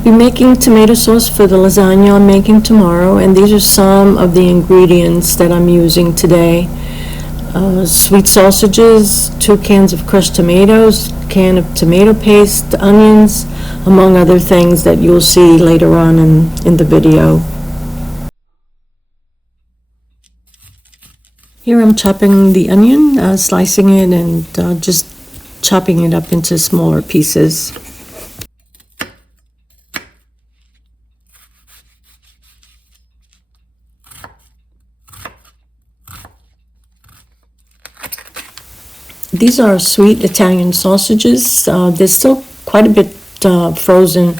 I'll be making tomato sauce for the lasagna I'm making tomorrow, and these are some of the ingredients that I'm using today. Sweet sausages, 2 cans of crushed tomatoes, can of tomato paste, onions, among other things that you'll see later on in the video. Here I'm chopping the onion, slicing it and just chopping it up into smaller pieces. These are sweet Italian sausages. They're still quite a bit frozen,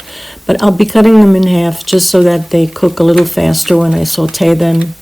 but I'll be cutting them in half just so that they cook a little faster when I saute them.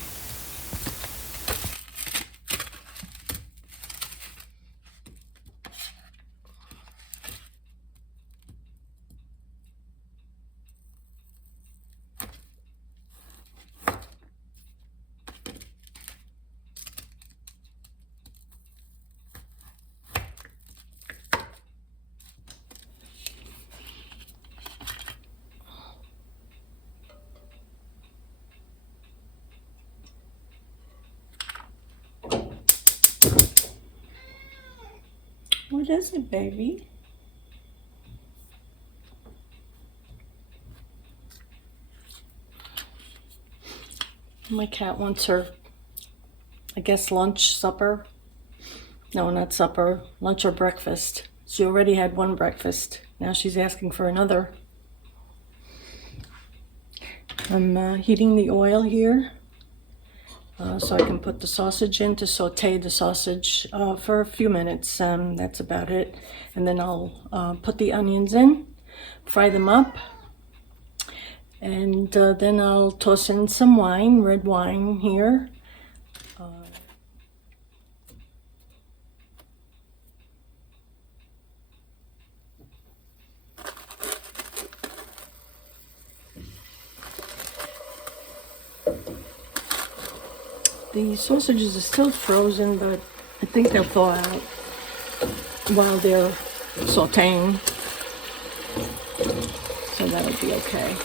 What is it, baby? My cat wants her, I guess, lunch, supper. No, not supper, lunch or breakfast. She already had one breakfast. Now she's asking for another. I'm heating the oil here so I can put the sausage in to saute the sausage for a few minutes. That's about it. And then I'll put the onions in, fry them up, and then I'll toss in some wine, red wine here. The sausages are still frozen, but I think they'll thaw out while they're sauteing, so that'll be okay.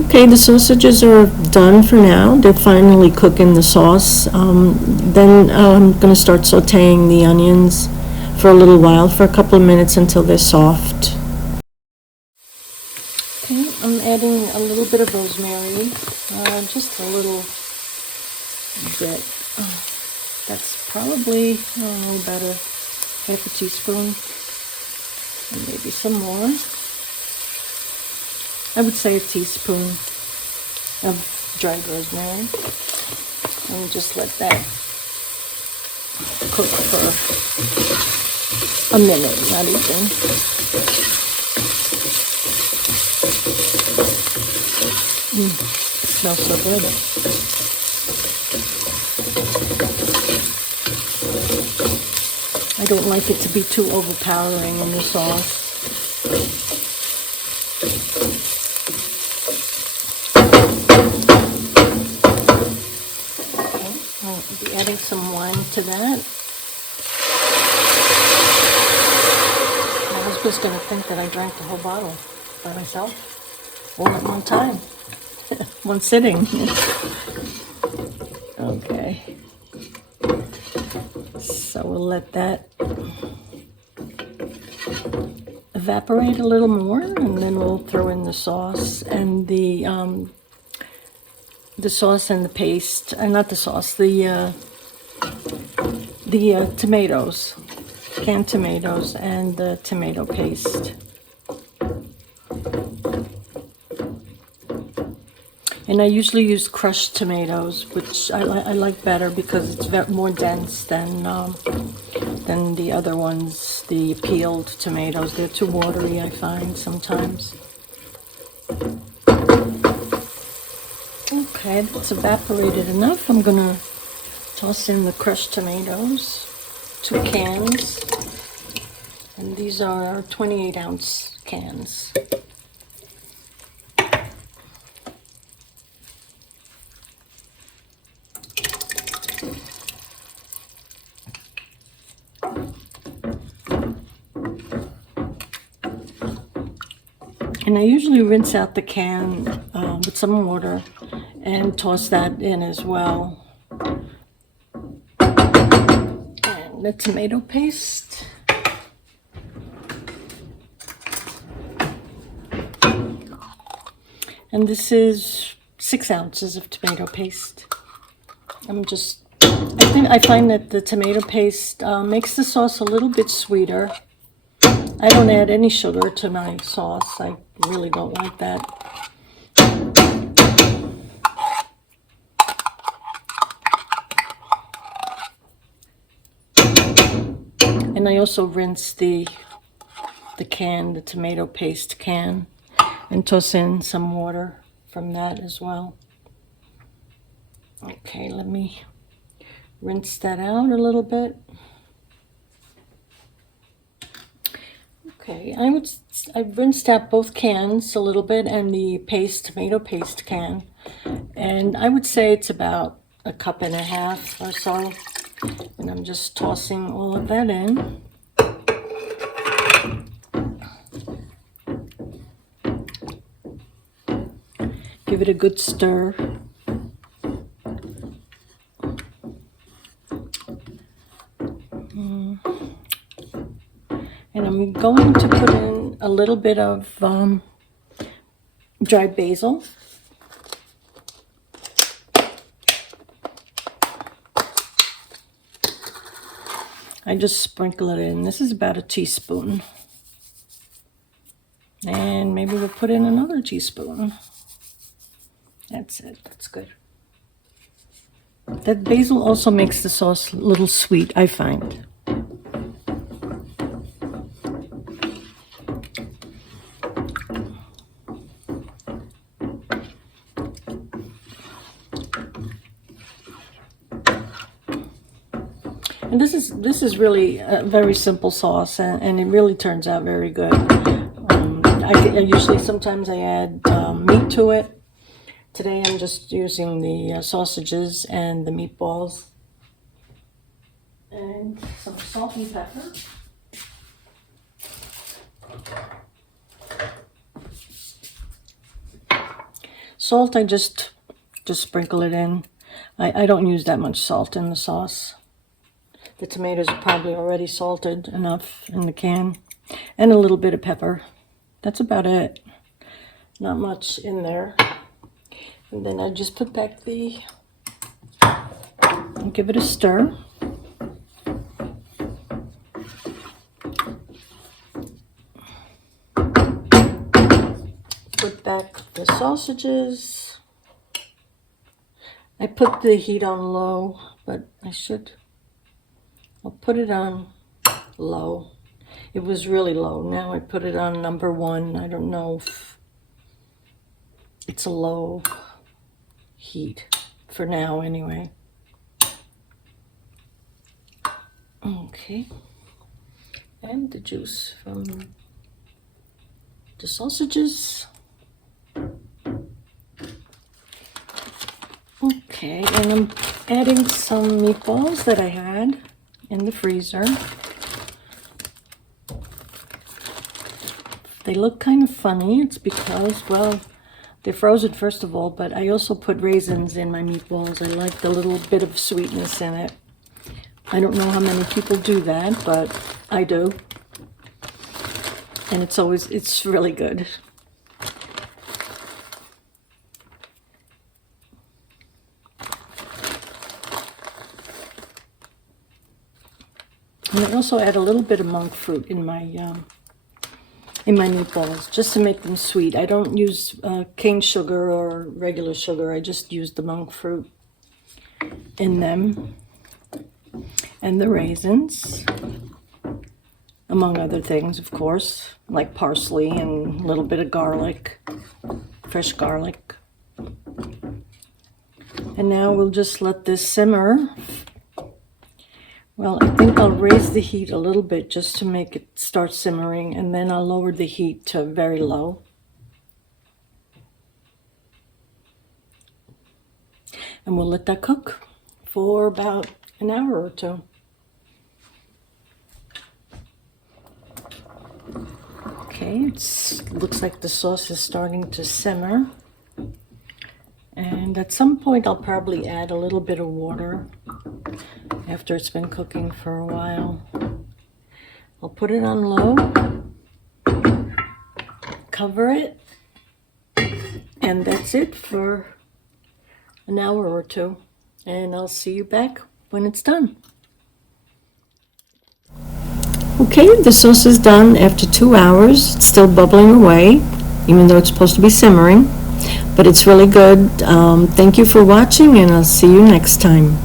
Okay, the sausages are done for now. They're finally cooking the sauce. Then I'm going to start sauteing the onions for a little while, for a couple of minutes until they're soft. Okay, I'm adding a little bit of rosemary, just a little bit. That's probably, I don't know, about a half a teaspoon, and maybe some more. I would say a teaspoon of dried rosemary, and just let that cook for a minute, not even. It smells so good. I don't like it to be too overpowering in the sauce. I'll be adding some wine to that. My husband's going to think that I drank the whole bottle by myself, all at one time, one sitting. Okay, so we'll let that evaporate a little more, and then we'll throw in the sauce and the sauce and the paste, not the sauce, the tomatoes, canned tomatoes, and the tomato paste. And I usually use crushed tomatoes, which I like better because it's more dense than the other ones, the peeled tomatoes. They're too watery, I find, sometimes. Okay, that's evaporated enough. I'm gonna toss in the crushed tomatoes. 2 cans, and these are 28-ounce cans. And I usually rinse out the can with some water and toss that in as well. And the tomato paste. And this is 6 ounces of tomato paste. I find that the tomato paste makes the sauce a little bit sweeter. I don't add any sugar to my sauce. I really don't like that. And I also rinse the tomato paste can, and toss in some water from that as well. Okay, let me rinse that out a little bit. Okay, I've rinsed out both cans a little bit, and the tomato paste can, and I would say it's about 1.5 cups or so. And I'm just tossing all of that in. Give it a good stir. And I'm going to put in a little bit of dried basil. I just sprinkle it in. This is about a teaspoon. And maybe we'll put in another teaspoon. That's it. That's good. That basil also makes the sauce a little sweet, I find. And this is really a very simple sauce, and it really turns out very good. Sometimes I add meat to it. Today I'm just using the sausages and the meatballs. And some salt and pepper. Salt, I just sprinkle it in. I don't use that much salt in the sauce. The tomatoes are probably already salted enough in the can. And a little bit of pepper. That's about it. Not much in there. And then I just put back and give it a stir. Put back the sausages. I put the heat on low, but I'll put it on low. It was really low. Now I put it on number 1. I don't know if it's a low heat for now anyway. Okay. And the juice from the sausages. Okay, and I'm adding some meatballs that I had in the freezer. They look kind of funny. It's because, well, they're frozen first of all, but I also put raisins in my meatballs. I like the little bit of sweetness in it. I don't know how many people do that, but I do. And it's really good. And I also add a little bit of monk fruit in my meatballs, just to make them sweet. I don't use cane sugar or regular sugar. I just use the monk fruit in them. And the raisins, among other things, of course, like parsley and a little bit of garlic, fresh garlic. And now we'll just let this simmer Well, I think I'll raise the heat a little bit just to make it start simmering, and then I'll lower the heat to very low. And we'll let that cook for about an hour or two. Okay, it looks like the sauce is starting to simmer. And at some point I'll probably add a little bit of water after it's been cooking for a while. I'll put it on low, cover it, and that's it for an hour or two. And I'll see you back when it's done. Okay, the sauce is done after 2 hours. It's still bubbling away, even though it's supposed to be simmering. But it's really good. Thank you for watching, and I'll see you next time.